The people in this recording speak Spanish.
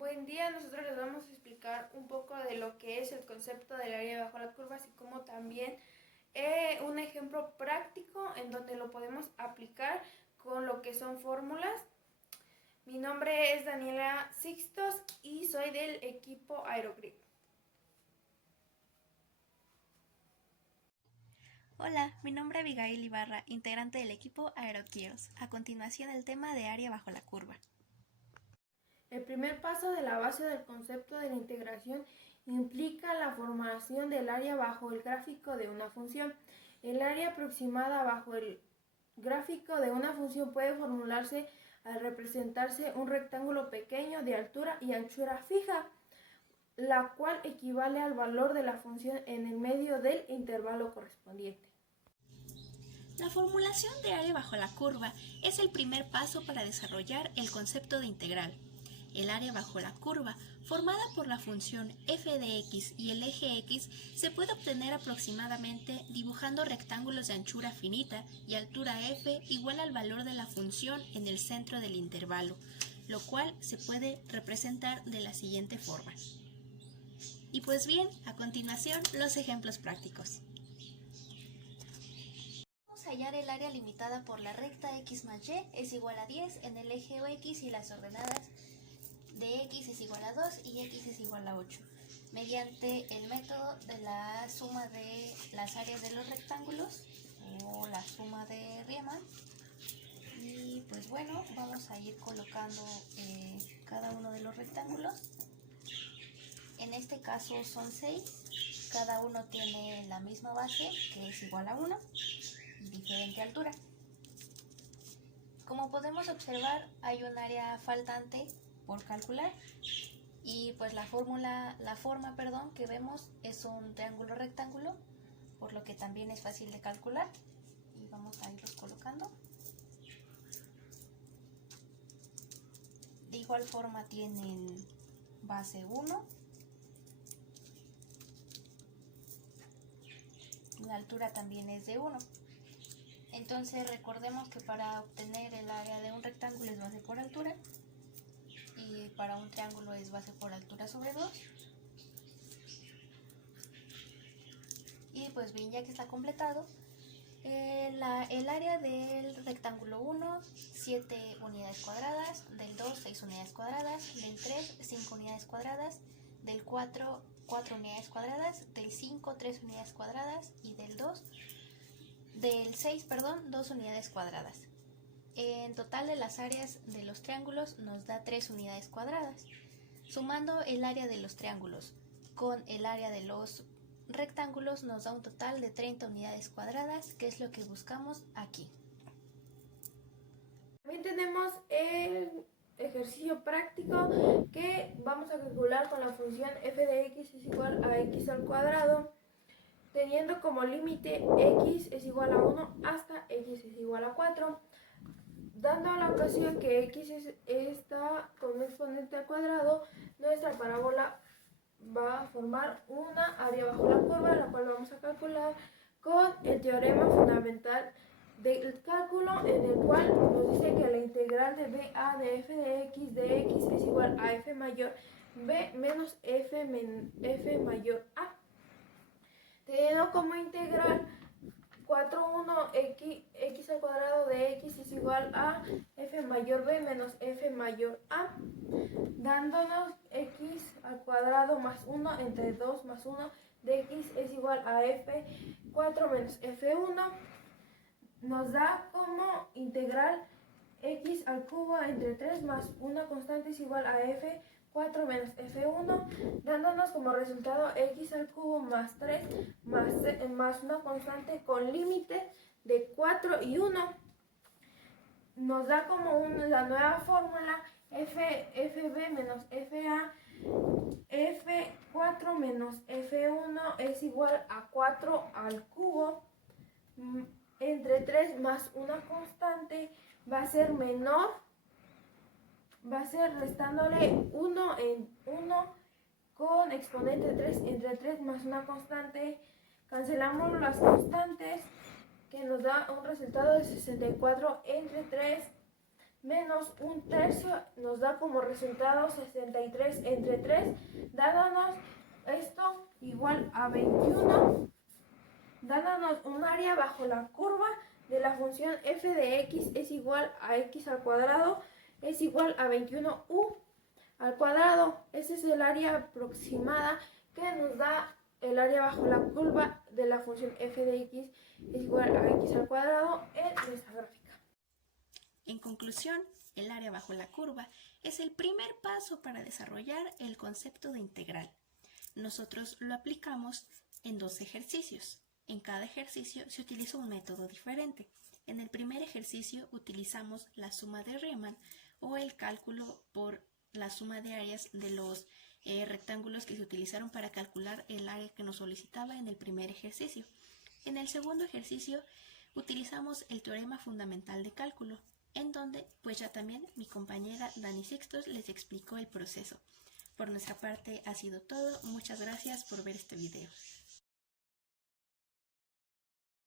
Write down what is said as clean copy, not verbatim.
Buen día, nosotros les vamos a explicar un poco de lo que es el concepto del área bajo la curva, así como también un ejemplo práctico en donde lo podemos aplicar con lo que son fórmulas. Mi nombre es Daniela Sixtos y soy del equipo Aerogrip. Hola, mi nombre es Abigail Ibarra, integrante del equipo Aeroquiros. A continuación el tema de área bajo la curva. El primer paso de la base del concepto de la integración implica la formación del área bajo el gráfico de una función. El área aproximada bajo el gráfico de una función puede formularse al representarse un rectángulo pequeño de altura y anchura fija, la cual equivale al valor de la función en el medio del intervalo correspondiente. La formulación de área bajo la curva es el primer paso para desarrollar el concepto de integral. El área bajo la curva, formada por la función f de x y el eje x, se puede obtener aproximadamente dibujando rectángulos de anchura finita y altura f igual al valor de la función en el centro del intervalo, lo cual se puede representar de la siguiente forma. Y pues bien, a continuación los ejemplos prácticos. Vamos a hallar el área limitada por la recta x más y es igual a 10 en el eje x y las ordenadas de x es igual a 2 y x es igual a 8, mediante el método de la suma de las áreas de los rectángulos o la suma de Riemann. Y pues bueno, vamos a ir colocando cada uno de los rectángulos. En este caso son 6, cada uno tiene la misma base que es igual a 1 y diferente altura. Como podemos observar, hay un área faltante por calcular y pues la forma que vemos es un triángulo rectángulo, por lo que también es fácil de calcular y vamos a irlos colocando. De igual forma tienen base 1, la altura también es de 1. Entonces recordemos que para obtener el área de un rectángulo es base por altura y para un triángulo es base por altura sobre 2. Y pues bien, ya que está completado, el área del rectángulo 1, 7 unidades cuadradas, del 2, 6 unidades cuadradas, del 3, 5 unidades cuadradas, del 4, 4 unidades cuadradas, del 5, 3 unidades cuadradas y del 6, 2 unidades cuadradas. En total de las áreas de los triángulos nos da 3 unidades cuadradas. Sumando el área de los triángulos con el área de los rectángulos nos da un total de 30 unidades cuadradas, que es lo que buscamos aquí. También tenemos el ejercicio práctico que vamos a calcular con la función f de x es igual a x al cuadrado, teniendo como límite x es igual a 1 hasta x es igual a 4. Dando la ocasión que x está con un exponente al cuadrado, nuestra parábola va a formar una área bajo la curva, la cual vamos a calcular con el teorema fundamental del cálculo, en el cual nos dice que la integral de BA de f de x es igual a f mayor b menos f mayor a. Teniendo como integral 4,1 x al cuadrado de x es igual a f mayor b menos f mayor a, dándonos x al cuadrado más 1 entre 2 más 1 de x es igual a f4 menos f1, nos da como integral x al cubo entre 3 más una constante es igual a f4 menos f1, dándonos como resultado x al cubo más 3 más una constante con límite de 4 y 1. Nos da como la nueva fórmula fb menos fa, f4 menos f1 es igual a 4 al cubo entre 3 más una constante va a ser menor, va a ser restándole 1 en 1 con exponente 3 entre 3 más una constante. Cancelamos las constantes que nos da un resultado de 64 entre 3 menos un tercio nos da como resultado 63 entre 3, dándonos esto igual a 21, dándonos un área bajo la curva de la función f de x es igual a x al cuadrado es igual a 21u al cuadrado. Ese es el área aproximada que nos da el área bajo la curva de la función f de x es igual a x al cuadrado en nuestra gráfica. En conclusión, el área bajo la curva es el primer paso para desarrollar el concepto de integral. Nosotros lo aplicamos en 2 ejercicios. En cada ejercicio se utiliza un método diferente. En el primer ejercicio utilizamos la suma de Riemann o el cálculo por la suma de áreas de los rectángulos que se utilizaron para calcular el área que nos solicitaba en el primer ejercicio. En el segundo ejercicio utilizamos el teorema fundamental de cálculo, en donde pues ya también mi compañera Dani Sixtos les explicó el proceso. Por nuestra parte ha sido todo. Muchas gracias por ver este video.